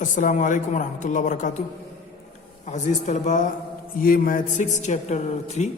अस्सलामु अलैकुम रहमतुल्लाहि व बरकातुहू। अज़ीज़ तलबा, ये मैथ 6 चैप्टर 3।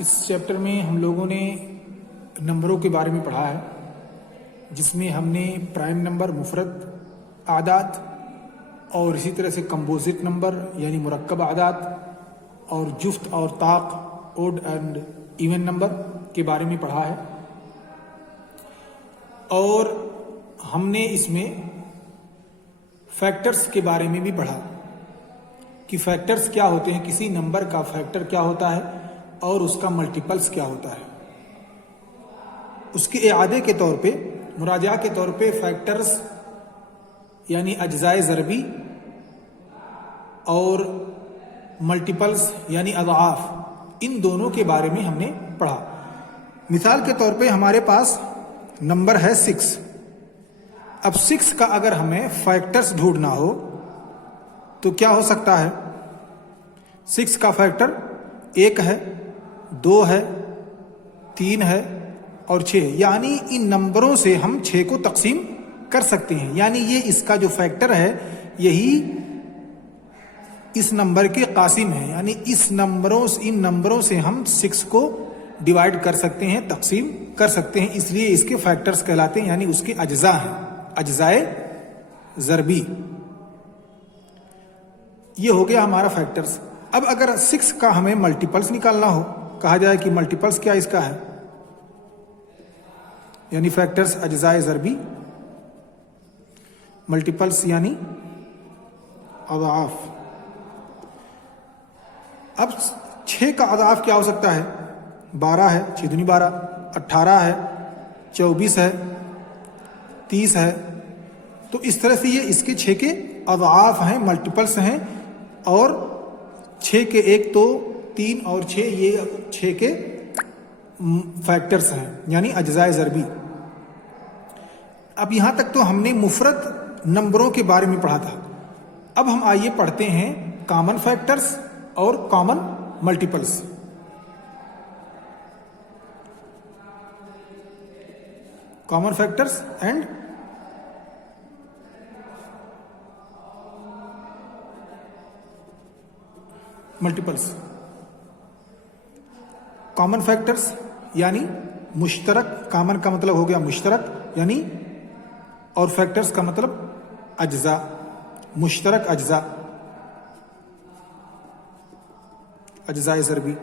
इस चैप्टर में हम लोगों ने नंबरों के बारे में पढ़ा है, जिसमें हमने प्राइम नंबर, मुफरद आदाद और इसी तरह से कंपोजिट नंबर यानी मुरक्कब आदाद और जुफ्त और ताक, ओड एंड इवन नंबर के बारे में पढ़ा है। और हमने इसमें फैक्टर्स के बारे में भी पढ़ा कि फैक्टर्स क्या होते हैं, किसी नंबर का फैक्टर क्या होता है और उसका मल्टीपल्स क्या होता है। उसके इआदे के तौर पे, मुराजा के तौर पे फैक्टर्स यानी अज्जाए ज़रबी और मल्टीपल्स यानी अज़आफ़, इन दोनों के बारे में हमने पढ़ा। मिसाल के तौर पे हमारे पास नंबर है 6। अब 6 का अगर हमें फैक्टर्स ढूंढना हो तो क्या हो सकता है? 6 का फैक्टर 1 है, 2 है, 3 है और 6, यानी इन नंबरों से हम 6 को तकसीम कर सकते हैं। यानी ये इसका जो फैक्टर है यही इस नंबर के कासिम है, यानी इन नंबरों से हम 6 को डिवाइड कर सकते हैं, तकसीम कर सकते हैं, इसलिए इसके फैक्टर्स कहलाते हैं, यानी उसके अज्जा हैं, अज्जाए ज़रबी। ये हो गया हमारा फैक्टर्स। अब अगर 6 का हमें मल्टीपल्स निकालना हो, कहा जाए कि मल्टीपल्स क्या इसका है, यानी फैक्टर्स अज्जाए ज़रबी, मल्टीपल्स यानी अज़आफ़। अब 6 का अज़आफ़ क्या हो सकता है? 12 है, 6 दूनी 12, 18 है, 24 है, 30 है। तो इस तरह से ये इसके 6 के अज़आफ़ हैं, मल्टीपल्स हैं। और 6 के 1 तो 3 और 6, ये 6 के फैक्टर्स हैं, यानी अज्जाए ज़रबी। अब यहां तक तो हमने मुफरद नंबरों के बारे में पढ़ा था। अब हम आइए पढ़ते हैं कॉमन फैक्टर्स और common multiples. Common factors and multiples. Common factors यानी मुश्तरक, कॉमन का मतलब हो गया मुश्तरक यानी, और फैक्टर्स का मतलब अज्जा, मुश्तरक अज्जा, अज्जाए ज़रबी,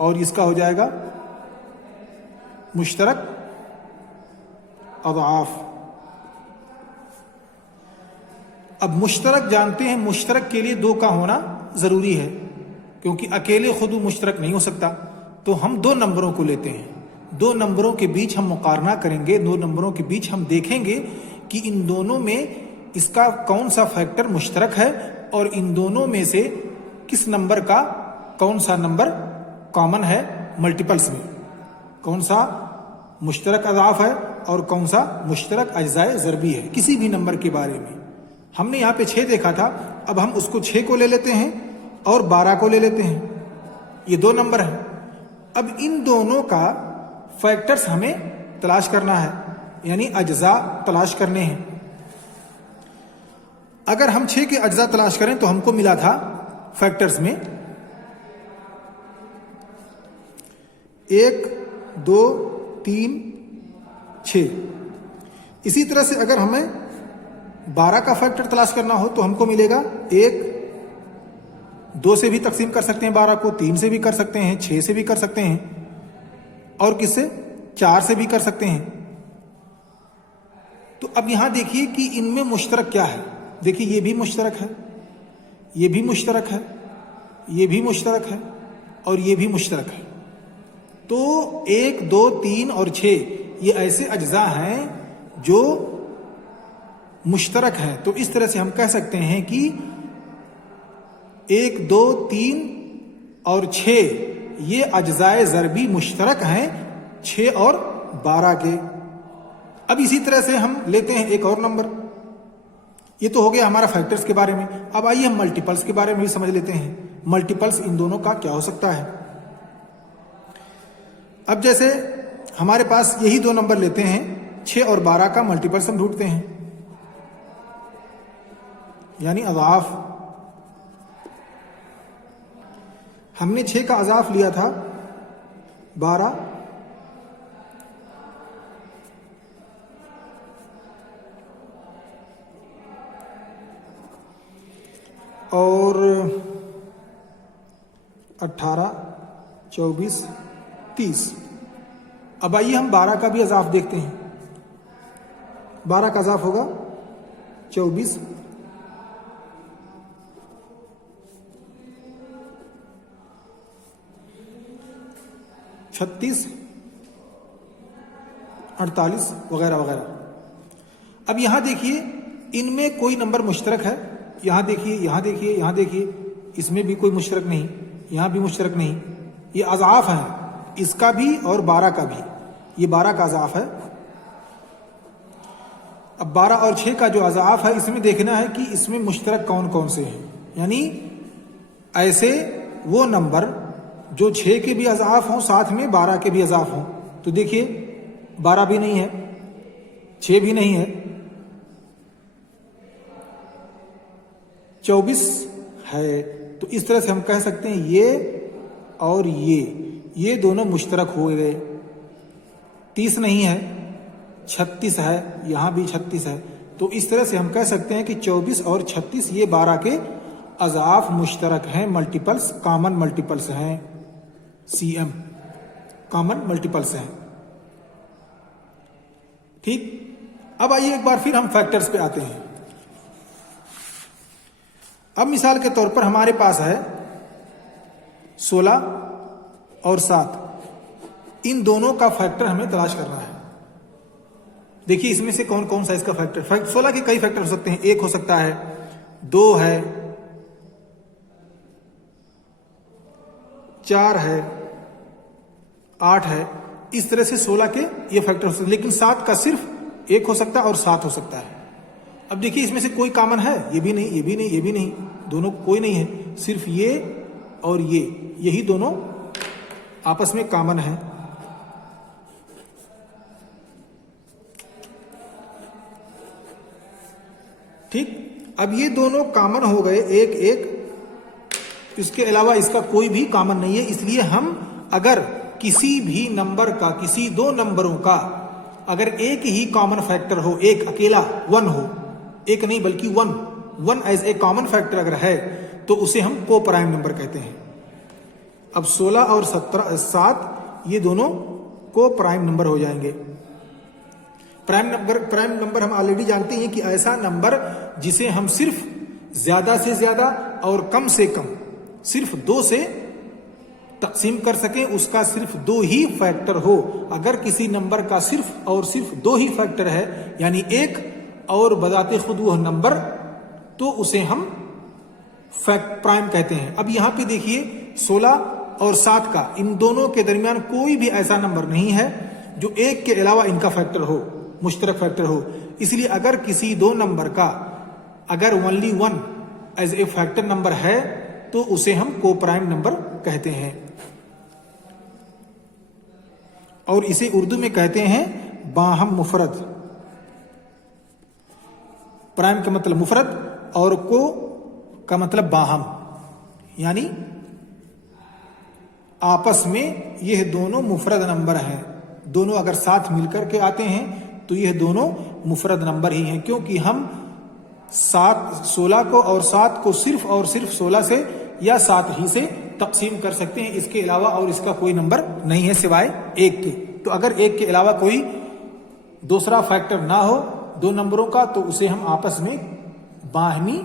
और इसका हो जाएगा मुश्तरक अज़आफ़। अब मुश्तरक जानते हैं, मुश्तरक के लिए 2 का होना जरूरी है, क्योंकि अकेले खुद मुश्तरक नहीं हो सकता। तो हम 2 नंबरों को लेते हैं, 2 नंबरों के बीच हम मुकारना करेंगे, 2 नंबरों के बीच हम देखेंगे कि इन दोनों में इसका कौन सा फैक्टर मुश्तरक है और इन दोनों में से किस नंबर का कौन सा नंबर कॉमन है मल्टीपल्स में, कौन सा मुश्तरक अज़आफ़ है और कौन सा मुश्तरक अज्जाए ज़रबी है, किसी भी नंबर के बारे में। हमने यहाँ पे 6 देखा था, अब हम उसको 6 को ले लेते हैं और 12 को ले लेते हैं। ये 2 नंबर हैं। अब इन दोनों का फैक्टर्स हमें तलाश करना है, यानी अज्जा तलाश करने हैं। अगर हम 6 के अज्जा तलाश करें तो हमको मिला था फैक्टर्स में 1, 2, 3, 6। इसी तरह से अगर हमें 12 का फैक्टर तलाश करना हो तो हमको मिलेगा 1, 2 से भी तकसीम कर सकते हैं 12 को, 3 से भी कर सकते हैं, 6 से भी कर सकते हैं, और किससे? 4 से भी कर सकते हैं। तो अब यहां देखिए कि इनमें मुश्तरक क्या है। देखिए ये भी मुश्तरक है, ये भी मुश्तरक है, ये भी मुश्तरक है और ये भी मुश्तरक है। तो 1, 2, 3 और 6 ये ऐसे अज्जा हैं जो मुश्तरक है। तो इस तरह से हम कह सकते हैं कि 1, 2, 3 और 6 ये अज्जाए ज़रबी मुश्तरक हैं 6 और 12 के। अब इसी तरह से हम लेते हैं एक और नंबर। ये तो हो गया हमारा फैक्टर्स के बारे में। अब आइए हम मल्टीपल्स के बारे में भी समझ लेते हैं। मल्टीपल्स इन दोनों का क्या हो सकता है। अब जैसे हमारे पास यही 2 नंबर लेते हैं, 6 और 12 का मल्टीपल्स हम ढूंढते हैं। यानी अज़ाफ। हमने 6 का अज़ाफ लिया था 12, और 18, 24, 30। अब आइए हम 12 का भी अज़ाफ देखते हैं। 12 का अज़ाफ होगा 24, 36, 48 वगैरह वगैरह। अब यहां देखिए इनमें कोई नंबर मुश्तरक है। यहां देखिए, यहां देखिए, यहां देखिए, इसमें भी कोई मुश्तरक नहीं, यहां भी मुश्तरक नहीं। ये अज़ाफ है, इसका भी और 12 का भी। ये 12 का अज़ाफ है। अब 12 और 6 का जो अज़ाफ है, इसमें देखना है कि इसमें मुश्तरक कौन कौन से हैं। यानी ऐसे वो नंबर जो 6 के भी अज़ाफ हों, साथ में 12 के भी अज़ाफ हों। तो देखिए 12 भी नहीं है, 6 भी नहीं है, 24 है। तो इस तरह से हम कह सकते हैं ये और ये दोनों मुश्तरक हो गए। 30 नहीं है, 36 है, यहां भी 36 है। तो इस तरह से हम कह सकते हैं कि 24 और 36 ये 12 के अज़ाफ मुश्तरक हैं, मल्टीपल्स, कॉमन मल्टीपल्स हैं। CM कॉमन मल्टीपल्स हैं। ठीक। अब आइए एक बार फिर हम फैक्टर्स पे आते हैं। अब मिसाल के तौर पर हमारे पास है 16 और 7। इन दोनों का फैक्टर हमें तलाश करना है। देखिए इसमें से कौन कौन सा इसका फैक्टर। 16 के कई फैक्टर हो सकते हैं। 1 हो सकता है, 2 है, 4 है, 8 है। इस तरह से 16 के ये फैक्टर हो सकते हैं। लेकिन 7 का सिर्फ 1 हो सकता है और 7 हो सकता है। अब देखिए इसमें से कोई कॉमन है, ये भी नहीं, ये भी नहीं, ये भी नहीं, दोनों कोई नहीं है। सिर्फ ये और यही दोनों आपस में कॉमन है। ठीक। अब ये दोनों कॉमन हो गए, एक एक। इसके अलावा इसका कोई भी कॉमन नहीं है। इसलिए हम अगर किसी भी नंबर का, किसी दो नंबरों का अगर एक ही कॉमन फैक्टर हो, एक अकेला 1 हो, एक नहीं बल्कि 1 एज ए कॉमन फैक्टर अगर है, तो उसे हम को प्राइम नंबर कहते हैं। अब 16 और 7 ये दोनों को प्राइम नंबर हो जाएंगे। प्राइम नंबर हम ऑलरेडी जानते हैं कि ऐसा नंबर जिसे हम सिर्फ ज्यादा से ज्यादा और कम से कम सिर्फ 2 से तकसीम कर सकें, उसका सिर्फ 2 ही फैक्टर हो। अगर किसी नंबर का सिर्फ और सिर्फ 2 ही फैक्टर है, यानी 1 और बजाते खुद वह नंबर, तो उसे हम प्राइम कहते हैं। अब यहां पे देखिए 16 और 7 का, इन दोनों के दरमियान कोई भी ऐसा नंबर नहीं है जो 1 के अलावा इनका फैक्टर हो, मुश्तरक फैक्टर हो। इसलिए अगर किसी दो नंबर का अगर only 1 as a factor number है, तो उसे हम को प्राइम नंबर कहते हैं। और इसे उर्दू में कहते हैं बाहम मुफरद। प्राइम का मतलब मुफरद और को का मतलब बाहम, यानी आपस में यह दोनों मुफरद नंबर हैं। दोनों अगर साथ मिलकर के आते हैं तो यह दोनों मुफरद नंबर ही हैं, क्योंकि हम 16 को और 7 को सिर्फ और सिर्फ 16 से या 7 ही से तकसीम कर सकते हैं। इसके अलावा और इसका कोई नंबर नहीं है सिवाय 1 के। तो अगर 1 के अलावा कोई दूसरा फैक्टर ना हो दो नंबरों का, तो उसे हम आपस में बाहमी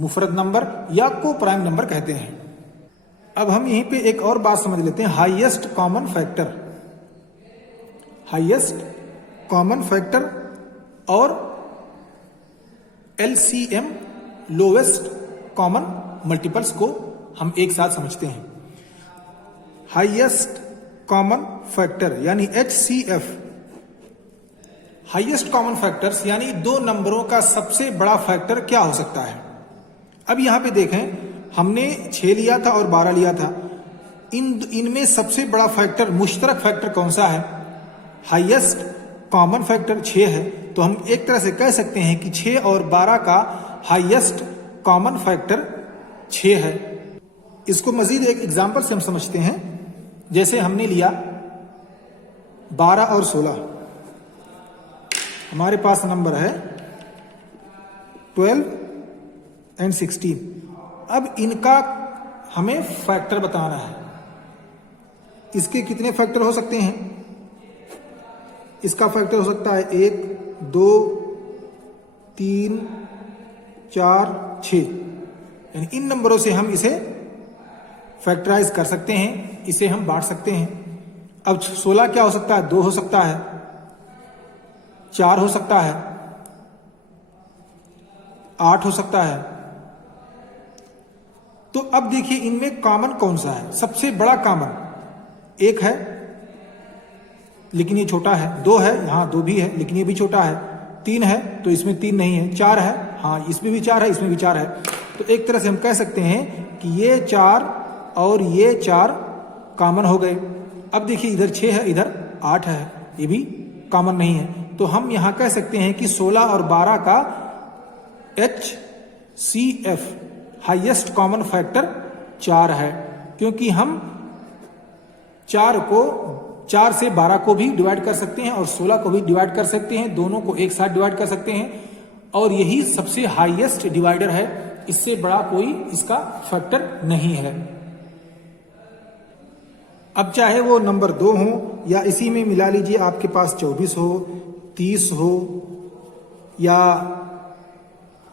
मुफरद नंबर या को प्राइम नंबर कहते हैं। अब हम यहीं पे एक और बात समझ लेते हैं, highest common factor. Highest common factor और LCM लोवेस्ट कॉमन मल्टीपल्स को हम एक साथ समझते हैं। हाईएस्ट कॉमन फैक्टर यानी HCF, हाईएस्ट कॉमन फैक्टर्स यानी दो नंबरों का सबसे बड़ा फैक्टर क्या हो सकता है। अब यहां पे देखें, हमने 6 लिया था और 12 लिया था। इनमें सबसे बड़ा फैक्टर, मुश्तरक फैक्टर कौन सा है? हाईएस्ट कॉमन फैक्टर 6 है। तो हम एक तरह से कह सकते हैं कि 6 और 12 का हाईएस्ट कॉमन फैक्टर 6 है। इसको मजीद एक एग्जाम्पल से हम समझते हैं। जैसे हमने लिया 12 और 16, हमारे पास नंबर है 12 एंड 16। अब इनका हमें फैक्टर बताना है। इसके कितने फैक्टर हो सकते हैं? इसका फैक्टर हो सकता है 1, 2, 3, 4, 6। यानी इन नंबरों से हम इसे फैक्टराइज कर सकते हैं, इसे हम बांट सकते हैं। अब 16 क्या हो सकता है? 2 हो सकता है, 4 हो सकता है, 8 हो सकता है। तो अब देखिए इनमें कॉमन कौन सा है? सबसे बड़ा कॉमन 1 है लेकिन ये छोटा है, 2 है, हाँ 2 भी है लेकिन ये भी छोटा है, 3 है तो इसमें 3 नहीं है, 4 है, हाँ इसमें भी 4 है, इसमें भी 4 है। तो एक तरह से हम कह सकते हैं कि ये 4 और ये 4 कॉमन हो गए। अब देखिए इधर 6 है, इधर 8 है, ये भी कॉमन नहीं है। तो हम यहां कह सकते हैं कि 16 और 12 का HCF हाईएस्ट कॉमन फैक्टर 4 है, क्योंकि हम 4 से 12 को भी डिवाइड कर सकते हैं और 16 को भी डिवाइड कर सकते हैं, दोनों को एक साथ डिवाइड कर सकते हैं और यही सबसे हाईएस्ट डिवाइडर है। इससे बड़ा कोई इसका फैक्टर नहीं है। अब चाहे वो नंबर 2 हो या इसी में मिला लीजिए आपके पास 24 हो, 30 हो या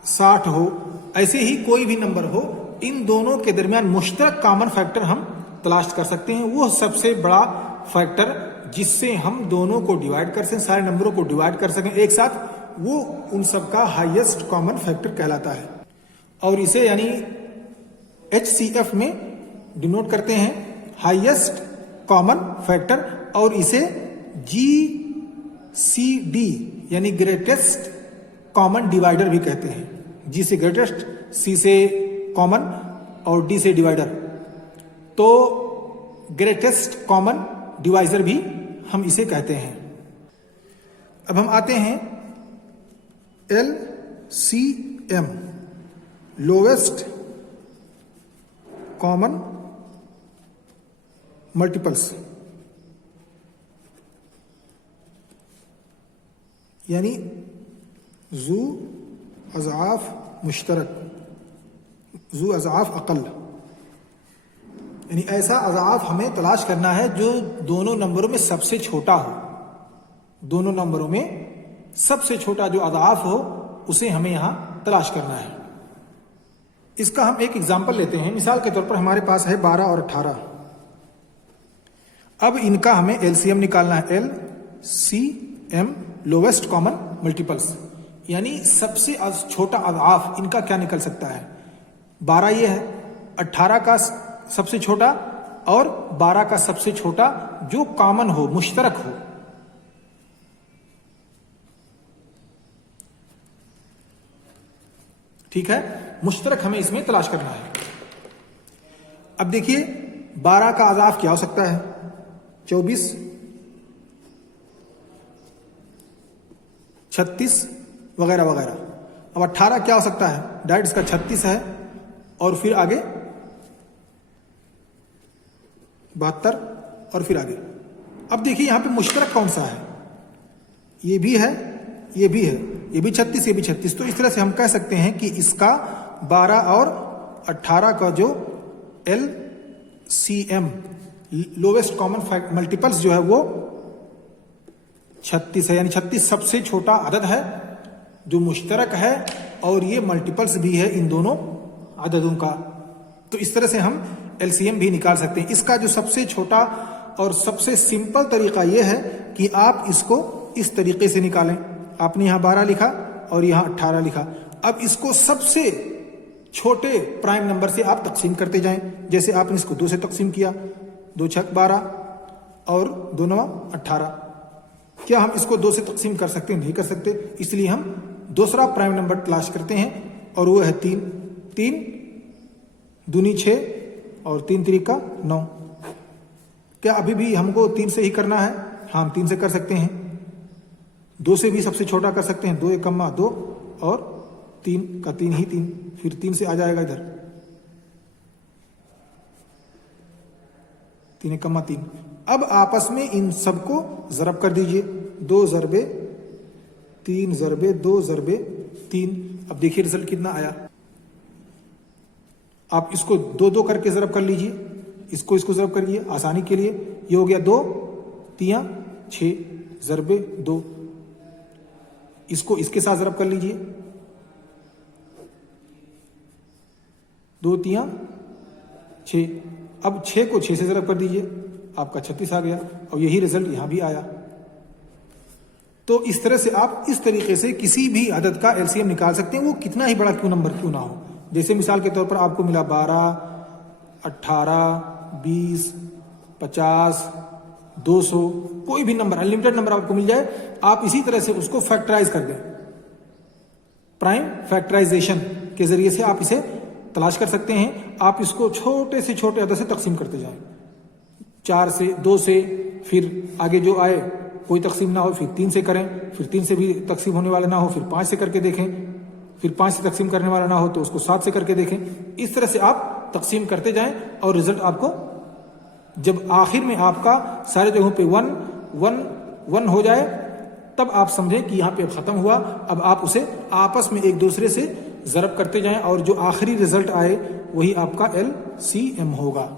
60 हो, ऐसे ही कोई भी नंबर हो, इन दोनों के दरमियान मुश्तरक कॉमन फैक्टर हम तलाश कर सकते हैं। वो सबसे बड़ा फैक्टर जिससे हम दोनों को डिवाइड कर सकें, सारे नंबरों को डिवाइड कर सकें एक साथ, वो उन सबका हाईएस्ट कॉमन फैक्टर कहलाता है। और इसे यानी HCF में डिनोट करते हैं, हाईएस्ट कॉमन फैक्टर, और इसे GCD यानी ग्रेटेस्ट कॉमन डिवाइडर भी कहते हैं। G से ग्रेटेस्ट, C से कॉमन और D से डिवाइडर। तो ग्रेटेस्ट कॉमन डिवाइजर भी हम इसे कहते हैं। अब हम आते हैं LCM, लोवेस्ट कॉमन मल्टीपल्स, यानी जू अज़ाफ मुश्तरक, जू अज़ाफ अक़ल, यानी ऐसा अज़ाफ हमें तलाश करना है जो दोनों नंबरों में सबसे छोटा हो। दोनों नंबरों में सबसे छोटा जो अज़ाफ हो उसे हमें यहां तलाश करना है। इसका हम एक एग्जाम्पल लेते हैं। मिसाल के तौर पर हमारे पास है 12 और 18। अब इनका हमें LCM निकालना है। LCM लोवेस्ट कॉमन मल्टीपल्स, यानी सबसे छोटा अज़ाफ इनका क्या निकल सकता है? 12 ये है, 18 का सबसे छोटा और 12 का सबसे छोटा जो कॉमन हो, मुश्तरक हो। ठीक है, मुश्तरक हमें इसमें तलाश करना है। अब देखिए 12 का अज़ाफ क्या हो सकता है? 24, 36 वगैरह वगैरह। अब 18 क्या हो सकता है? डायरेक्ट इसका 36 है और फिर आगे 72 और फिर आगे। अब देखिए यहां पे मुश्तरक कौन सा है? ये भी है, ये भी है, ये भी 36, ये भी 36। तो इस तरह से हम कह सकते हैं कि इसका 12 और 18 का जो LCM लोवेस्ट कॉमन मल्टीपल्स जो है वो 36 है, यानी 36 सबसे छोटा अदद है जो मुश्तरक है और ये मल्टीपल्स भी है इन दोनों अददों का। तो इस तरह से हम LCM भी निकाल सकते हैं। इसका जो सबसे छोटा और सबसे सिंपल तरीका यह है कि आप इसको इस तरीके से निकालें। आपने यहां 12 लिखा और यहां 18 लिखा। अब इसको सबसे छोटे प्राइम नंबर से आप तकसीम करते जाएं। जैसे आपने इसको 2 से तकसीम किया, 2 छक 12 और 2 9 18। क्या हम इसको 2 से तकसीम कर सकते हैं? नहीं कर सकते, इसलिए हम दूसरा प्राइम नंबर तलाश करते हैं और वो है 3। 3 दूनी 6 और 3 3 9। क्या अभी भी हमको 3 से ही करना है? हाँ, हम 3 से कर सकते हैं। 2 से भी सबसे छोटा कर सकते हैं, 2 1 2 और 3 का 3 ही 3, फिर 3 से आ जाएगा इधर 3 कम्मा 3। अब आपस में इन सबको ज़रब कर दीजिए, 2 ज़रबे 3 ज़रबे 2 ज़रबे 3। अब देखिए रिजल्ट कितना आया। आप इसको 2 करके ज़रब कर लीजिए, इसको ज़रब करिए आसानी के लिए। ये हो गया 2 3 6 ज़रबे 2। इसको इसके साथ ज़रब कर लीजिए, 2 3 6। अब 6 को 6 से ज़रब कर दीजिए, आपका 36 आ गया। और यही रिजल्ट यहां भी आया। तो इस तरह से आप इस तरीके से किसी भी अदद का एलसीएम निकाल सकते हैं, वो कितना ही बड़ा नंबर क्यों ना हो। जैसे मिसाल के तौर पर आपको मिला 12 18 20 50 200, कोई भी नंबर, अनलिमिटेड नंबर आपको मिल जाए, आप इसी तरह से उसको फैक्टराइज कर दें। प्राइम फैक्टराइजेशन के जरिए से आप इसे तलाश कर सकते हैं। आप इसको छोटे से छोटे अदद से तकसीम करते जाएं, 4 से 2 से, फिर आगे जो आए कोई तकसीम ना हो फिर 3 से करें, फिर 3 से भी तकसीम होने वाला ना हो फिर 5 से करके देखें, फिर 5 से तकसीम करने वाला ना हो तो उसको 7 से करके देखें। इस तरह से आप तकसीम करते जाएं और रिजल्ट आपको जब आखिर में आपका सारे जगहों पे 1 1 1 हो जाए, तब आप समझें कि यहाँ पे खत्म हुआ। अब आप उसे आपस में एक दूसरे से ज़रब करते जाएं और जो आखिरी रिजल्ट आए वही आपका LCM होगा।